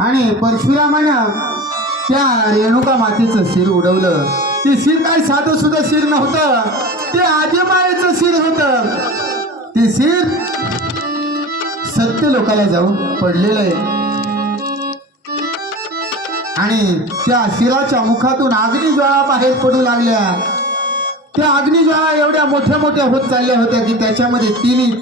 आणि परशुरामानं त्या रेणुका मातेचं शिर उडवलं. ते शिर काय साधं सुद्धा शिर नव्हतं, ते आदिमायेचं शिर होतं. ते शिर सत्य लोकाला जाऊन पडलेलं आहे आणि त्या शिराच्या मुखातून अग्निज्वाळा बाहेर पडू लागल्या. त्या अग्निज्वाळा एवढ्या मोठ्या मोठ्या होत चालल्या होत्या की त्याच्यामध्ये तिन्ही